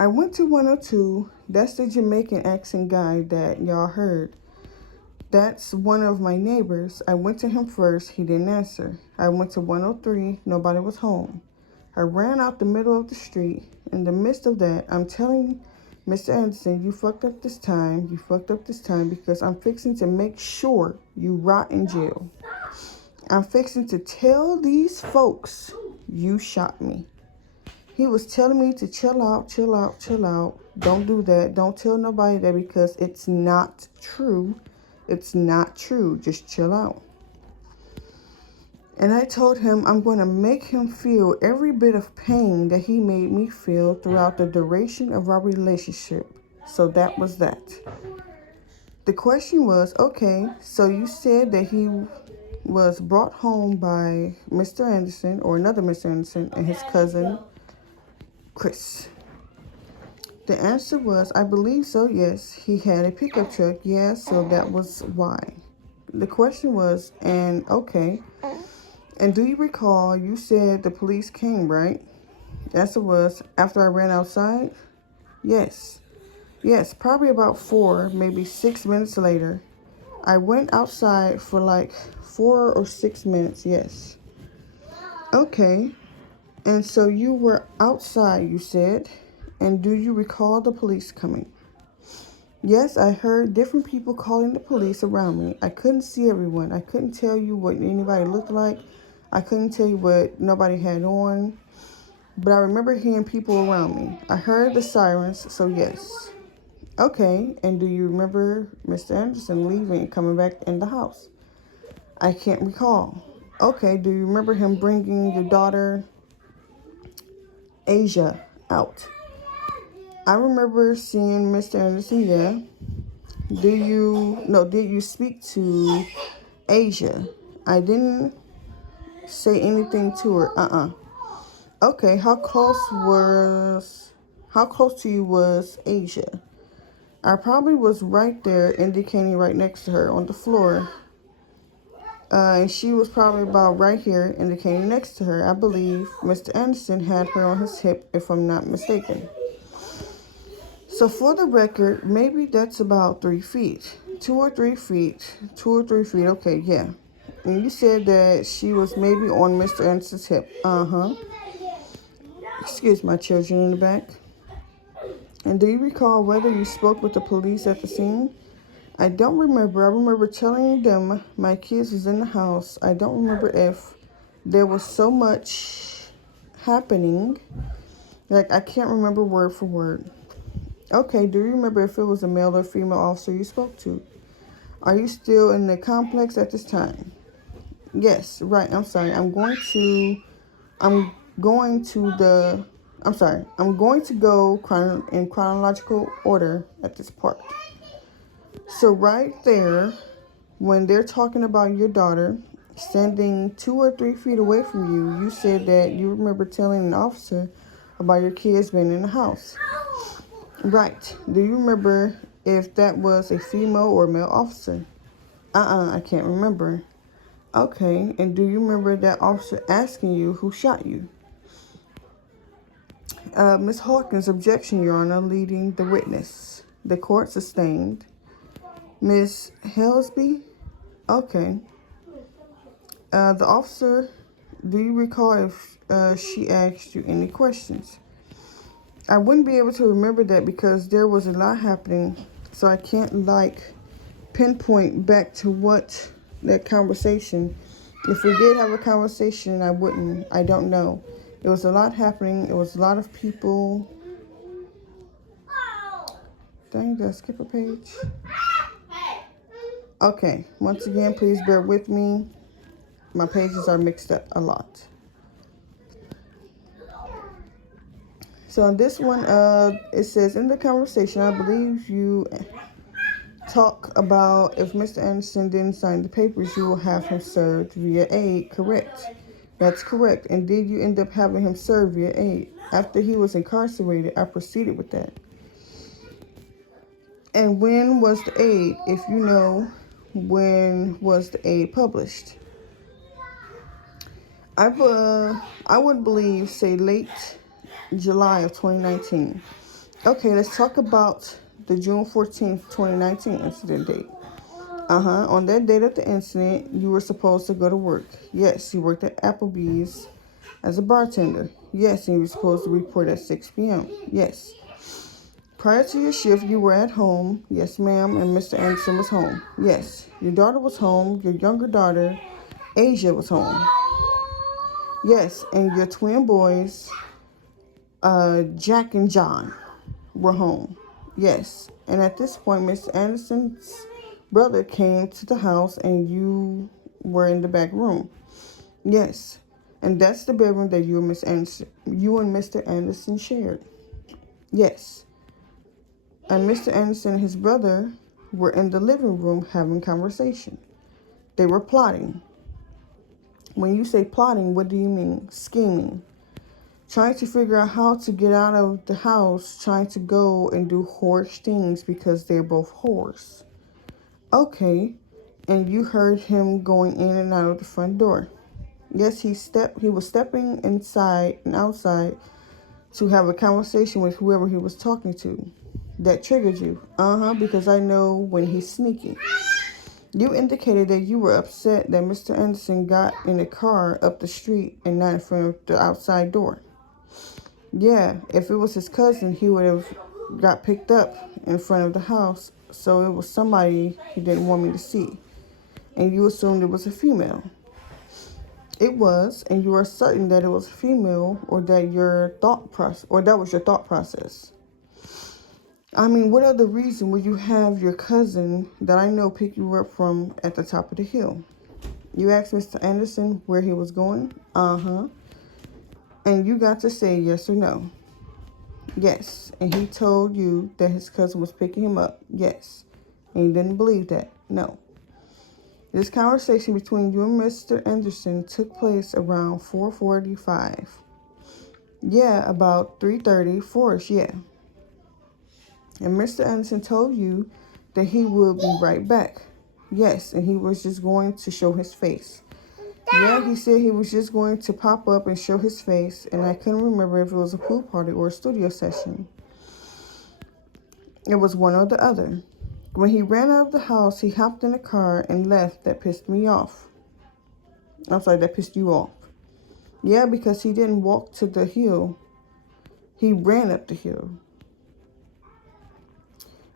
I went to 102. That's the Jamaican accent guy that y'all heard. That's one of my neighbors. I went to him first. He didn't answer. I went to 103. Nobody was home. I ran out the middle of the street. In the midst of that, I'm telling Mr. Anderson, you fucked up this time. You fucked up this time because I'm fixing to make sure you rot in jail. I'm fixing to tell these folks you shot me. He was telling me to chill out, chill out, chill out. Don't do that. Don't tell nobody that because it's not true. It's not true. Just chill out. And I told him I'm going to make him feel every bit of pain that he made me feel throughout the duration of our relationship. So that was that. The question was, okay, so you said that he was brought home by Mr. Anderson or another Mr. Anderson and his cousin, Chris. The answer was, I believe so, yes. He had a pickup truck, yes, so that was why. The question was, and okay, and do you recall you said the police came, right? The answer was, after I ran outside? Yes. Yes, probably about 4, maybe 6 minutes later. I went outside for like 4 or 6 minutes, yes. Okay, and so you were outside, you said, and do you recall the police coming? Yes, I heard different people calling the police around me. I couldn't see everyone. I couldn't tell you what anybody looked like. I couldn't tell you what nobody had on. But I remember hearing people around me. I heard the sirens, so yes. Okay, and do you remember Mr. Anderson leaving and coming back in the house? I can't recall. Okay, do you remember him bringing your daughter, Asia, out? I remember seeing Mr. Anderson, yeah. Did you speak to Asia? I didn't say anything to her. Okay, how close to you was Asia? I probably was right there, indicating right next to her on the floor. And she was probably about right here, indicating next to her. I believe Mr. Anderson had her on his hip, if I'm not mistaken. So for the record, maybe that's about 3 feet. 2 or 3 feet. 2 or 3 feet. Okay, yeah. And you said that she was maybe on Mr. Anderson's hip. Excuse my children in the back. And do you recall whether you spoke with the police at the scene? I don't remember. I remember telling them my kids was in the house. I don't remember if there was so much happening. Like, I can't remember word for word. Okay, do you remember if it was a male or female officer you spoke to? Are you still in the complex at this time? Yes, right. I'm sorry. I'm going to go in chronological order at this part. So right there, when they're talking about your daughter standing 2 or 3 feet away from you, you said that you remember telling an officer about your kids being in the house. Right. Do you remember if that was a female or male officer? I can't remember. Okay, and do you remember that officer asking you who shot you? Ms. Hawkins, objection, Your Honor, leading the witness. The court sustained. Ms. Helsby? Okay. The officer, do you recall if she asked you any questions? I wouldn't be able to remember that because there was a lot happening, so I can't pinpoint back to what that conversation. If we did have a conversation, I don't know. It was a lot happening. It was a lot of people. Dang, did I skip a page? Okay, once again, please bear with me. My pages are mixed up a lot. So on this one, it says, in the conversation, I believe you talk about if Mr. Anderson didn't sign the papers, you will have him served via aid, correct? That's correct. And did you end up having him served via aid? After he was incarcerated, I proceeded with that. And when was the aid? If you know, when was the aid published? I would believe, say, late July of 2019. Okay, let's talk about the June 14th, 2019 incident date. On that date of the incident, you were supposed to go to work. Yes, you worked at Applebee's as a bartender. Yes, and you were supposed to report at 6 p.m. Yes. Prior to your shift, you were at home. Yes, ma'am, and Mr. Anderson was home. Yes. Your daughter was home. Your younger daughter, Asia, was home. Yes, and your twin boys, Jack and John, were home. Yes. And at this point, Mr. Anderson's brother came to the house and you were in the back room. Yes. And that's the bedroom that you and Mr. Anderson shared. Yes. And Mr. Anderson and his brother were in the living room having conversation. They were plotting. When you say plotting, what do you mean? Scheming. Trying to figure out how to get out of the house, trying to go and do whorish things because they're both whores. Okay. And you heard him going in and out of the front door. Yes, he was stepping inside and outside to have a conversation with whoever he was talking to. That triggered you. Because I know when he's sneaky. You indicated that you were upset that Mr. Anderson got in a car up the street and not in front of the outside door. Yeah, if it was his cousin, he would have got picked up in front of the house. So it was somebody he didn't want me to see. And you assumed it was a female. It was, and you are certain that it was a female, or that was your thought process. I mean, what other reason would you have your cousin that I know pick you up from at the top of the hill? You asked Mr. Anderson where he was going? And you got to say yes or no. Yes. And he told you that his cousin was picking him up? Yes. And you didn't believe that? No. This conversation between you and Mr. Anderson took place around 4:45. Yeah, about 3:30, 4ish, yeah. And Mr. Anderson told you that he would be right back. Yes, and he was just going to show his face. Yeah, he said he was just going to pop up and show his face, and I couldn't remember if it was a pool party or a studio session. It was one or the other. When he ran out of the house, he hopped in a car and left. That pissed me off. I'm sorry, that pissed you off. Yeah, because he didn't walk to the hill. He ran up the hill.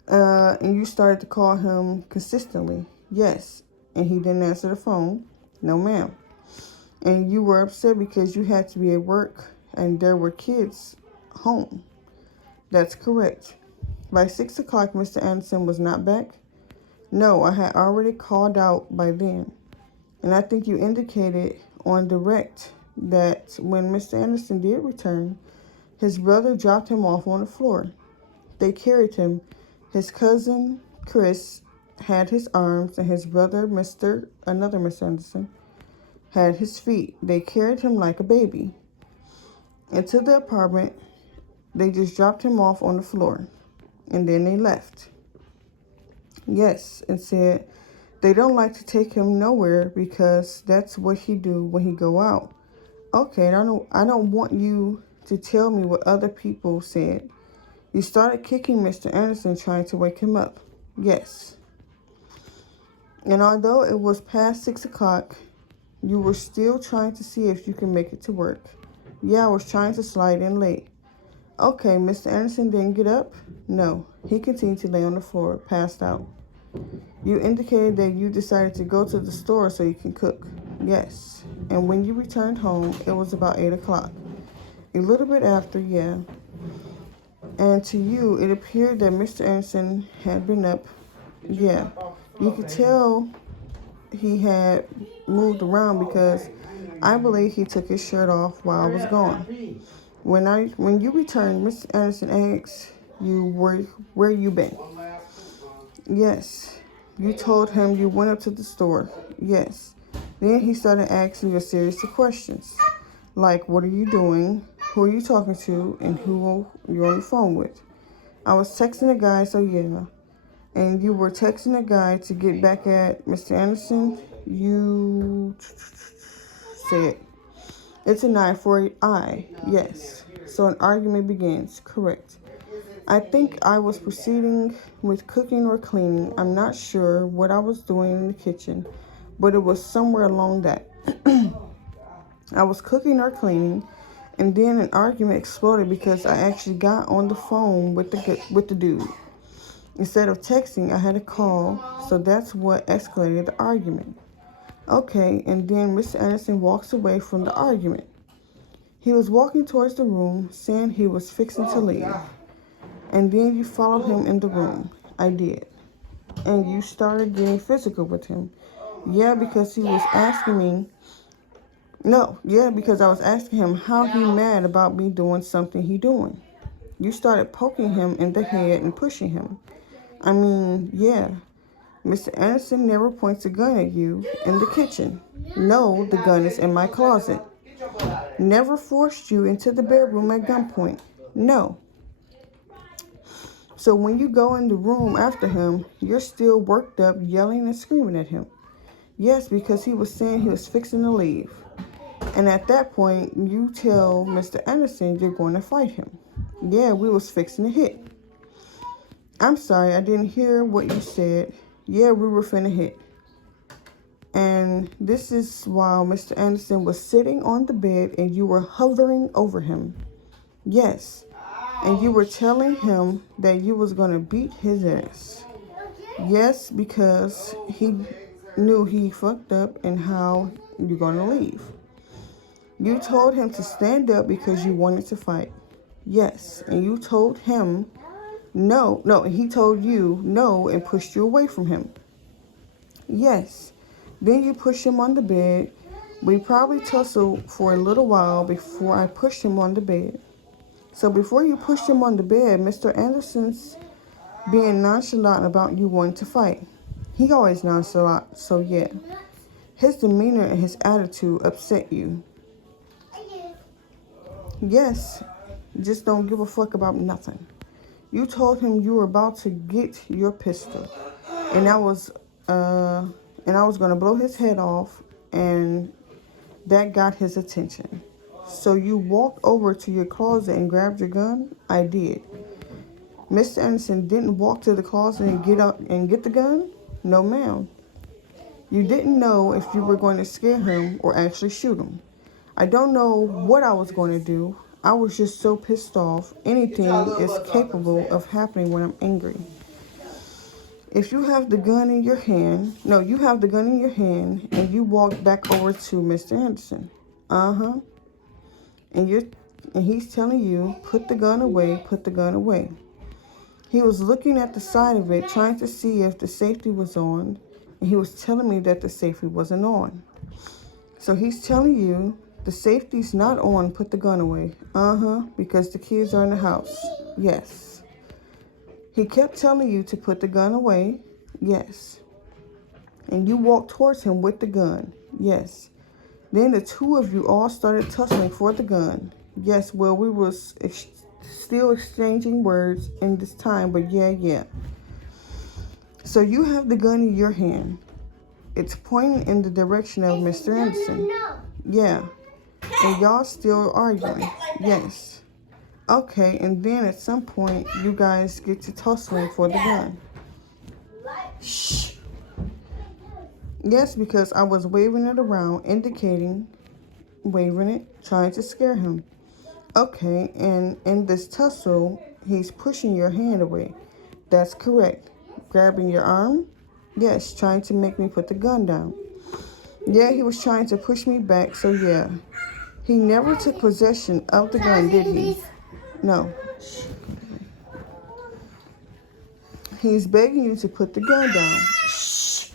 And you started to call him consistently. Yes. And he didn't answer the phone. No, ma'am. And you were upset because you had to be at work and there were kids home. That's correct. By 6 o'clock, Mr. Anderson was not back? No, I had already called out by then. And I think you indicated on direct that when Mr. Anderson did return, his brother dropped him off on the floor. They carried him. His cousin, Chris, had his arms, and his brother, another Mr. Anderson, had his feet. They carried him like a baby. Into the apartment, they just dropped him off on the floor, and then they left. Yes, and said they don't like to take him nowhere because that's what he do when he go out. Okay, I don't want you to tell me what other people said. You started kicking Mr. Anderson, trying to wake him up. Yes. And although it was past 6 o'clock, you were still trying to see if you can make it to work. Yeah, I was trying to slide in late. Okay, Mr. Anderson didn't get up? No. He continued to lay on the floor, passed out. You indicated that you decided to go to the store so you can cook. Yes. And when you returned home, it was about 8 o'clock. A little bit after, yeah. And to you, it appeared that Mr. Anderson had been up. Yeah. You could tell he had moved around because I believe he took his shirt off while I was gone. When you returned, Mr. Anderson asked you where you been. Yes. You told him you went up to the store. Yes. Then he started asking you a series of questions. Like, what are you doing? Who are you talking to? And who you're on the phone with? I was texting a guy, so yeah. And you were texting a guy to get back at Mr. Anderson. You said, it's an eye for an eye. Yes. So an argument begins. Correct. I think I was proceeding with cooking or cleaning. I'm not sure what I was doing in the kitchen, but it was somewhere along that. I was cooking or cleaning, and then an argument exploded because I actually got on the phone with the dude. Instead of texting, I had a call, so that's what escalated the argument. Okay, and then Mr. Anderson walks away from the argument. He was walking towards the room, saying he was fixing to leave. And then you followed him in the room. I did. And you started getting physical with him. Yeah, because he was asking me. No, yeah, because I was asking him how he mad about me doing something he doing. You started poking him in the head and pushing him. I mean, yeah. Mr. Anderson never points a gun at you in the kitchen. No, the gun is in my closet. Never forced you into the bedroom at gunpoint. No. So when you go in the room after him, you're still worked up, yelling and screaming at him. Yes, because he was saying he was fixing to leave. And at that point, you tell Mr. Anderson you're going to fight him. Yeah, we was fixing to hit. I'm sorry, I didn't hear what you said. Yeah, we were finna hit. And this is while Mr. Anderson was sitting on the bed and you were hovering over him. Yes. And you were telling him that you was going to beat his ass. Yes, because he knew he fucked up and how you're going to leave. You told him to stand up because you wanted to fight. Yes, and you told him no, he told you no and pushed you away from him. Yes, then you pushed him on the bed. We probably tussled for a little while before I pushed him on the bed. So before you pushed him on the bed, Mr. Anderson's being nonchalant about you wanting to fight. He always nonchalant, so yeah. His demeanor and his attitude upset you. Yes, just don't give a fuck about nothing. You told him you were about to get your pistol, and I was gonna blow his head off, and that got his attention. So you walked over to your closet and grabbed your gun? I did. Mr. Anderson didn't walk to the closet and get up and get the gun? No, ma'am. You didn't know if you were going to scare him or actually shoot him. I don't know what I was going to do. I was just so pissed off. Anything is capable of happening when I'm angry. If you have the gun in your hand, you have the gun in your hand and you walk back over to Mr. Anderson. Uh-huh. And he's telling you, put the gun away, put the gun away. He was looking at the side of it, trying to see if the safety was on, and he was telling me that the safety wasn't on. So he's telling you, the safety's not on, put the gun away. Uh-huh, because the kids are in the house. Yes. He kept telling you to put the gun away. Yes. And you walked towards him with the gun. Yes. Then the two of you all started tussling for the gun. Yes, well, we was still exchanging words in this time, but yeah. So you have the gun in your hand. It's pointing in the direction of Mr. Anderson. Yeah. And y'all still arguing. Yes. Okay, and then at some point, you guys get to tussling for the gun. Shh. Yes, because I was waving it around, waving it, trying to scare him. Okay, and in this tussle, he's pushing your hand away. That's correct. Grabbing your arm? Yes, trying to make me put the gun down. Yeah, he was trying to push me back, so yeah. He never took possession of the gun, did he? No. He's begging you to put the gun down. Shh.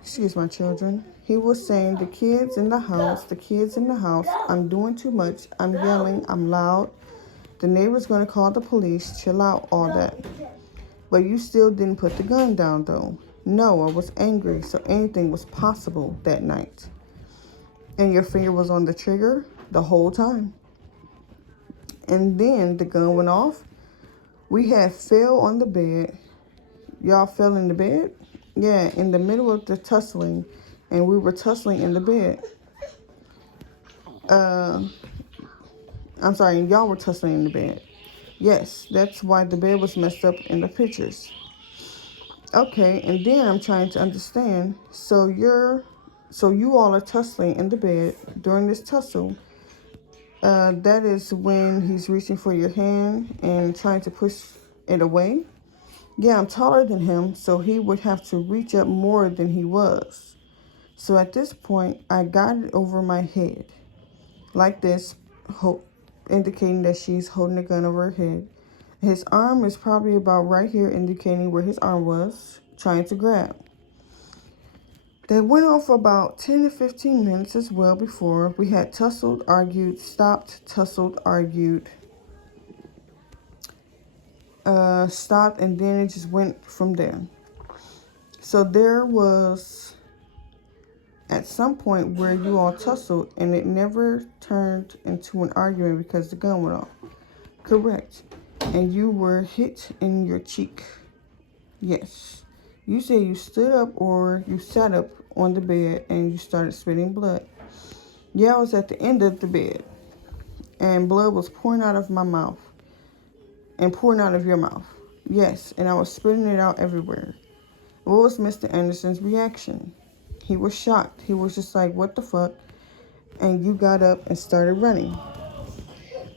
Excuse my children. He was saying, the kids in the house, I'm doing too much, I'm yelling, I'm loud. The neighbor's going to call the police, chill out, all that. But you still didn't put the gun down, though. No, I was angry, so anything was possible that night. And your finger was on the trigger the whole time. And then the gun went off. We had fell on the bed. Y'all fell in the bed? Yeah, in the middle of the tussling. And we were tussling in the bed. I'm sorry, y'all were tussling in the bed. Yes, that's why the bed was messed up in the pictures. Okay, and then I'm trying to understand. So you all are tussling in the bed. During this tussle, that is when he's reaching for your hand and trying to push it away. Yeah, I'm taller than him, so he would have to reach up more than he was. So at this point, I got it over my head, like this, indicating that she's holding a gun over her head. His arm is probably about right here, indicating where his arm was, trying to grab. That went on for about 10 to 15 minutes as well before we had tussled, argued, stopped, tussled, argued, stopped, and then it just went from there. So there was at some point where you all tussled and it never turned into an argument because the gun went off. Correct. And you were hit in your cheek. Yes. You said you stood up or you sat up on the bed and you started spitting blood. Yeah, I was at the end of the bed and blood was pouring out of my mouth and pouring out of your mouth. Yes, and I was spitting it out everywhere. What was Mr. Anderson's reaction? He was shocked. He was just like, what the fuck? And you got up and started running.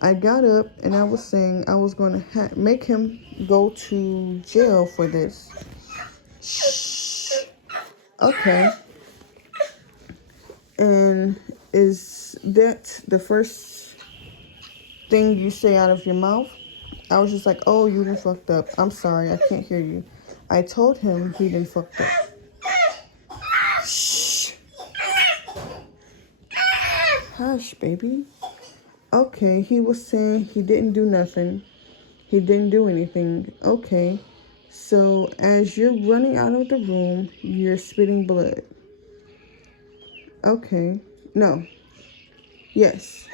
I got up and I was saying I was going to make him go to jail for this. Shh. Okay. And is that the first thing you say out of your mouth? I was just like, oh, you done fucked up. I'm sorry, I can't hear you. I told him he done fucked up. Shh. Hush, baby. Okay, he was saying he didn't do nothing. He didn't do anything. Okay. So as you're running out of the room, you're spitting blood. Okay. No. Yes.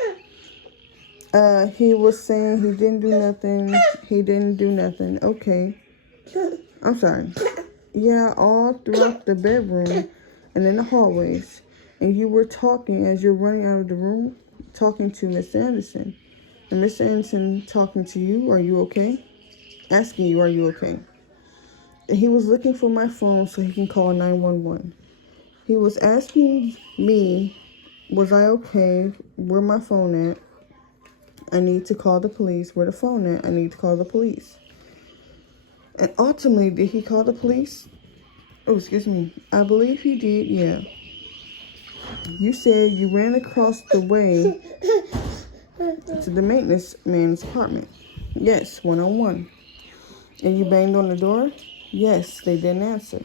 He was saying he didn't do nothing. He didn't do nothing. Okay. I'm sorry. Yeah, all throughout the bedroom and in the hallways. And you were talking as you're running out of the room, talking to Miss Anderson. And Miss Anderson talking to you, are you okay? Asking you, are you okay? And he was looking for my phone so he can call 911. He was asking me, was I okay? Where my phone at? I need to call the police. Where the phone at? I need to call the police. And ultimately, did he call the police? Oh, excuse me. I believe he did, yeah. You said you ran across the way to the maintenance man's apartment. Yes, one-on-one. And you banged on the door? Yes, they didn't answer.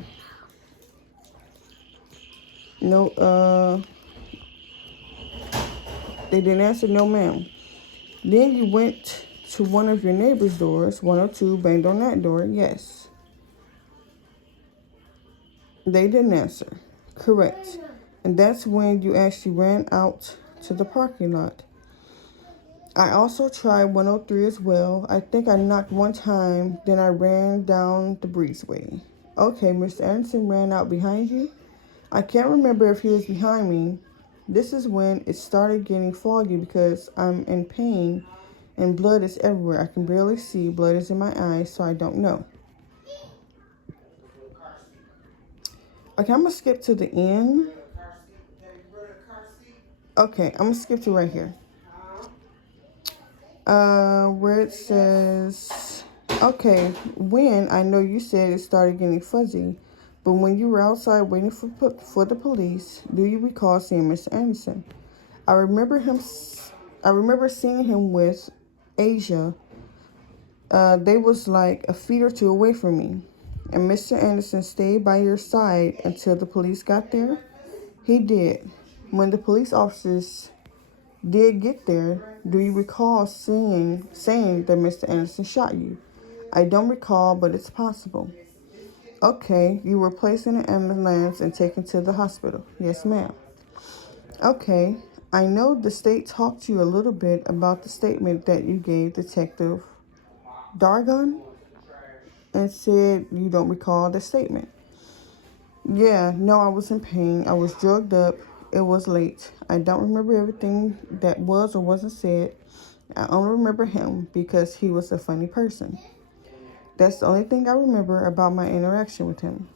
No, they didn't answer, no ma'am. Then you went to one of your neighbor's doors, 102, banged on that door, yes. They didn't answer, correct. And that's when you actually ran out to the parking lot. I also tried 103 as well. I think I knocked one time, then I ran down the breezeway. Okay, Mr. Anderson ran out behind you. I can't remember if he was behind me. This is when it started getting foggy because I'm in pain and blood is everywhere. I can barely see. Blood is in my eyes, so I don't know. Okay, I'm going to skip to the end. Okay, I'm going to skip to right here. Where it says, okay, when I know you said it started getting fuzzy, but when you were outside waiting for the police, do you recall seeing Mr. Anderson? I remember seeing him with Asia. They was like a feet or two away from me, and Mr. Anderson stayed by your side until the police got there. He did. When the police officers did get there, do you recall saying that Mr. Anderson shot you? I don't recall, but it's possible. Okay, you were placed in an ambulance and taken to the hospital. Yes, ma'am. Okay, I know the state talked to you a little bit about the statement that you gave Detective Dargon and said you don't recall the statement. Yeah, no, I was in pain. I was drugged up. It was late. I don't remember everything that was or wasn't said. I only remember him because he was a funny person. That's the only thing I remember about my interaction with him.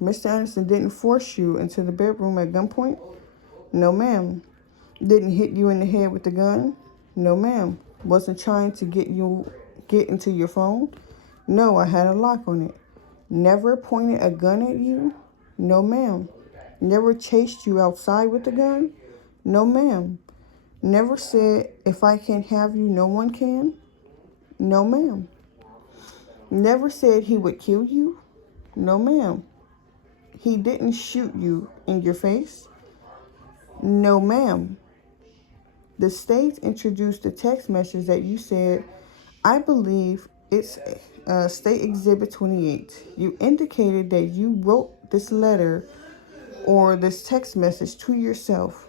Mr. Anderson didn't force you into the bedroom at gunpoint? No, ma'am. Didn't hit you in the head with the gun? No, ma'am. Wasn't trying to get into your phone? No, I had a lock on it. Never pointed a gun at you? No, ma'am. Never chased you outside with the gun? No, ma'am. Never said, if I can't have you, no one can? No, ma'am. Never said he would kill you? No, ma'am. He didn't shoot you in your face? No, ma'am. The state introduced a text message that you said, I believe it's State Exhibit 28. You indicated that you wrote this letter or this text message to yourself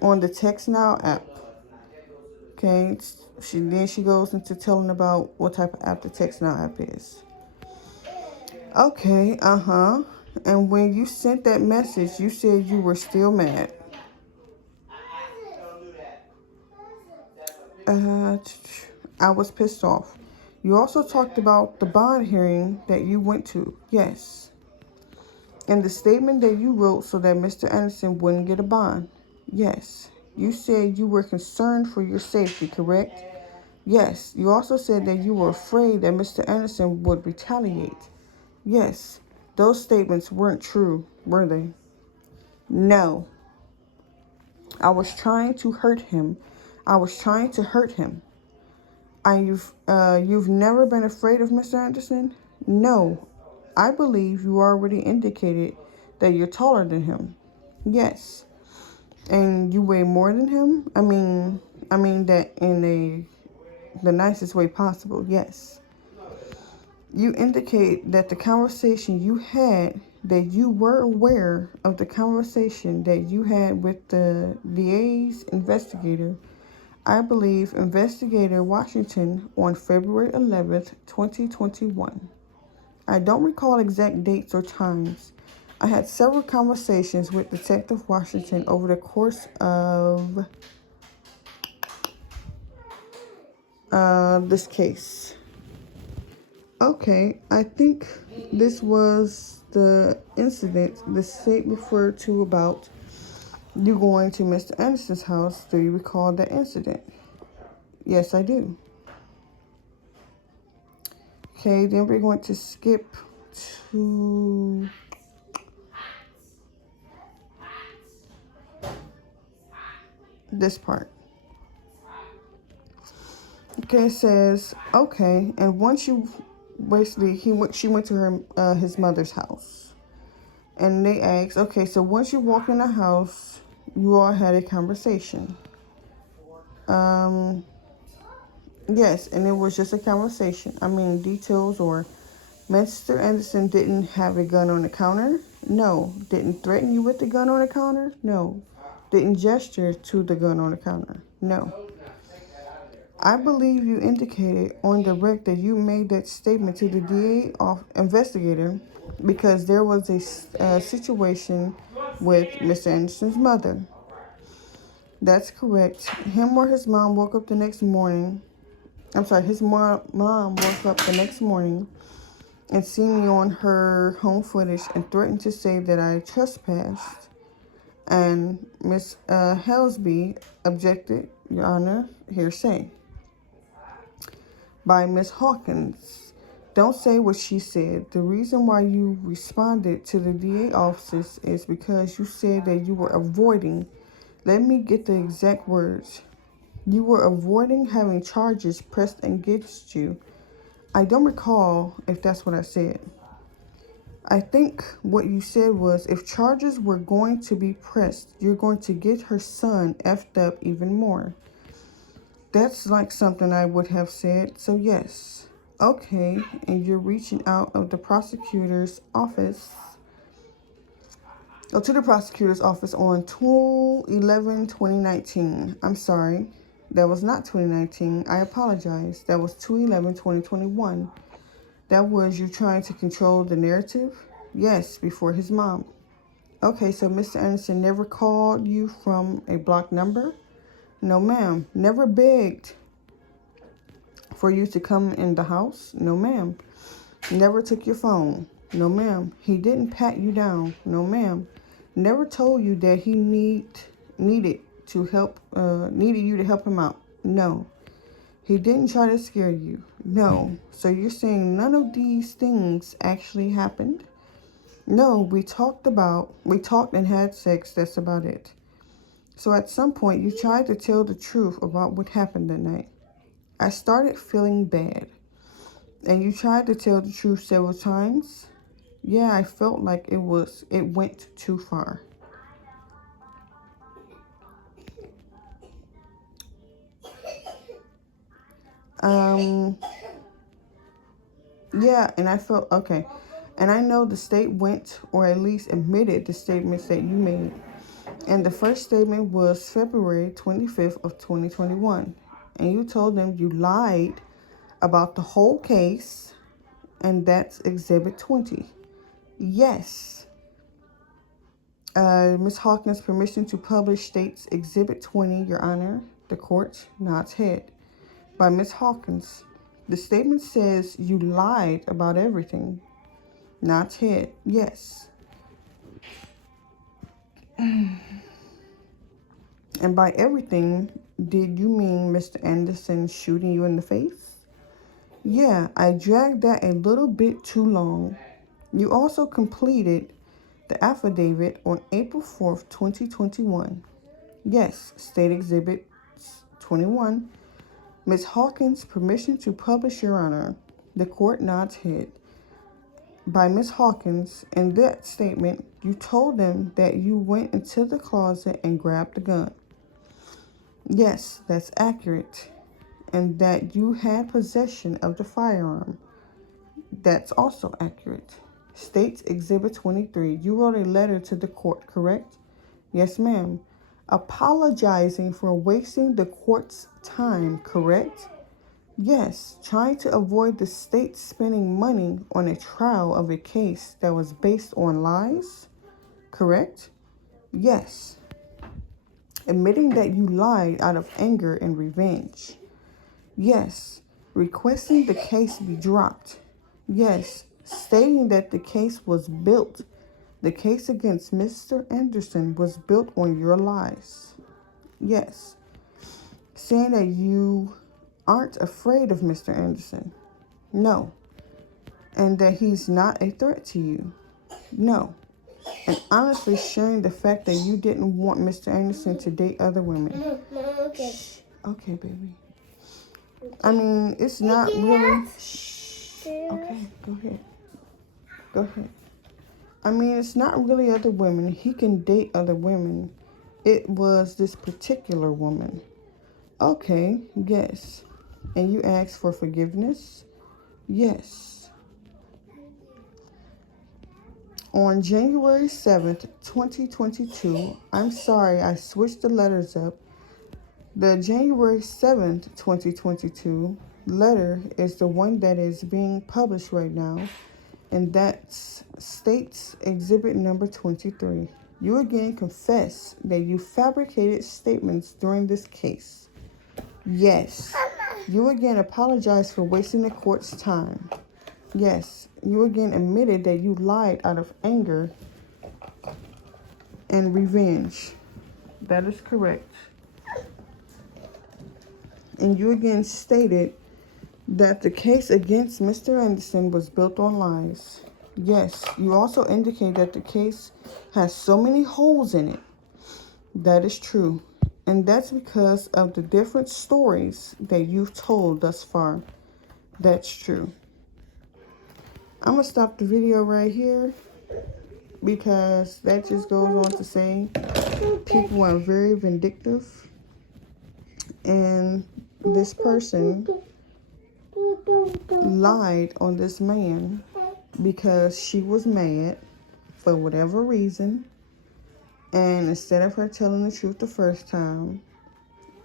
on the Text Now app. Okay, she goes into telling about what type of app the Text Now app is. Okay, And when you sent that message, you said you were still mad. I was pissed off. You also talked about the bond hearing that you went to. Yes. And the statement that you wrote so that Mr. Anderson wouldn't get a bond. Yes. You said you were concerned for your safety, correct? Yes. You also said that you were afraid that Mr. Anderson would retaliate. Yes. Those statements weren't true, were they? No. I was trying to hurt him. I was trying to hurt him. You've never been afraid of Mr. Anderson? No. I believe you already indicated that you're taller than him. Yes. And you weigh more than him? I mean that in the nicest way possible. Yes. You indicate that the conversation you had, that you were aware of the conversation that you had with the DA's investigator, I believe Investigator Washington, on February 11th, 2021. I don't recall exact dates or times. I had several conversations with Detective Washington over the course of this case. Okay, I think this was the incident the state referred to about you going to Mr. Anderson's house. Do you recall that incident? Yes, I do. Okay, then we're going to skip to this part. Okay, it says, okay, and once you basically she went to his mother's house, and they asked, okay, so once you walked in the house, you all had a conversation. Yes, and it was just a conversation. Details or Mr. Anderson didn't have a gun on the counter? No. Didn't threaten you with the gun on the counter? No. Didn't gesture to the gun on the counter? No. I believe you indicated on the rec that you made that statement to the DA investigator because there was a situation with Mr. Anderson's mother. That's correct. Him or his mom woke up the next morning. His mom woke up the next morning and seen me on her home footage and threatened to say that I trespassed. And Miss Helsby objected, Your Honor, hearsay. By Miss Hawkins. Don't say what she said. The reason why you responded to the DA offices is because you said that you were avoiding. Let me get the exact words. You were avoiding having charges pressed against you. I don't recall if that's what I said. I think what you said was if charges were going to be pressed, you're going to get her son effed up even more. That's like something I would have said, so yes. Okay, and you're reaching out of the prosecutor's office. To the prosecutor's office on 2/11/2019. I'm sorry, that was not 2019. I apologize. That was 2/11/2021. That was you trying to control the narrative? Yes, before his mom. Okay, so Mr. Anderson never called you from a blocked number? No, ma'am. Never begged for you to come in the house? No, ma'am. Never took your phone? No, ma'am. He didn't pat you down? No, ma'am. Never told you that he needed you to help him out? No. He didn't try to scare you? No. So you're saying none of these things actually happened? No, we talked and had sex, that's about it. So at some point you tried to tell the truth about what happened that night. I started feeling bad. And you tried to tell the truth several times? Yeah, I felt like it went too far. Yeah, and I felt, okay. And I know the state went, or at least admitted the statements that you made. And the first statement was February 25th of 2021. And you told them you lied about the whole case, and that's Exhibit 20. Yes. Ms. Hawkins' permission to publish states Exhibit 20, Your Honor. The court nods head. By Ms. Hawkins. The statement says you lied about everything. Nods head. Yes. And by everything, did you mean Mr. Anderson shooting you in the face? Yeah, I dragged that a little bit too long. You also completed the affidavit on April 4th, 2021. Yes, State Exhibit 21. Ms. Hawkins' permission to publish, Your Honor. The court nods head. By Ms. Hawkins, in that statement, you told them that you went into the closet and grabbed the gun. Yes, that's accurate. And that you had possession of the firearm. That's also accurate. States Exhibit 23. You wrote a letter to the court, correct? Yes, ma'am. Apologizing for wasting the court's time, correct? Yes, trying to avoid the state spending money on a trial of a case that was based on lies, correct? Yes. Admitting that you lied out of anger and revenge. Yes. Requesting the case be dropped. Yes. Stating that the case against Mr. Anderson was built on your lies. Yes. Saying that you aren't afraid of Mr. Anderson. No. And that he's not a threat to you. No. And honestly sharing the fact that you didn't want Mr. Anderson to date other women. Okay. Shh. Okay, baby. I mean, it's not really... Shh. Okay, go ahead. Go ahead. I mean, it's not really other women. He can date other women. It was this particular woman. Okay, yes. And you asked for forgiveness? Yes. On January 7th, 2022, I'm sorry, I switched the letters up. The January 7th, 2022 letter is the one that is being published right now, and that's States Exhibit number 23. You again confess that you fabricated statements during this case. Yes. You again apologize for wasting the court's time. Yes. You again admitted that you lied out of anger and revenge. That is correct. And you again stated that the case against Mr. Anderson was built on lies. Yes. You also indicate that the case has so many holes in it. That is true. And that's because of the different stories that you've told thus far. That's true. I'm going to stop the video right here because that just goes on to say people are very vindictive. And this person lied on this man because she was mad for whatever reason. And instead of her telling the truth the first time,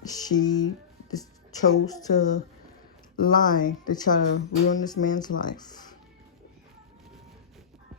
she just chose to lie to try to ruin this man's life.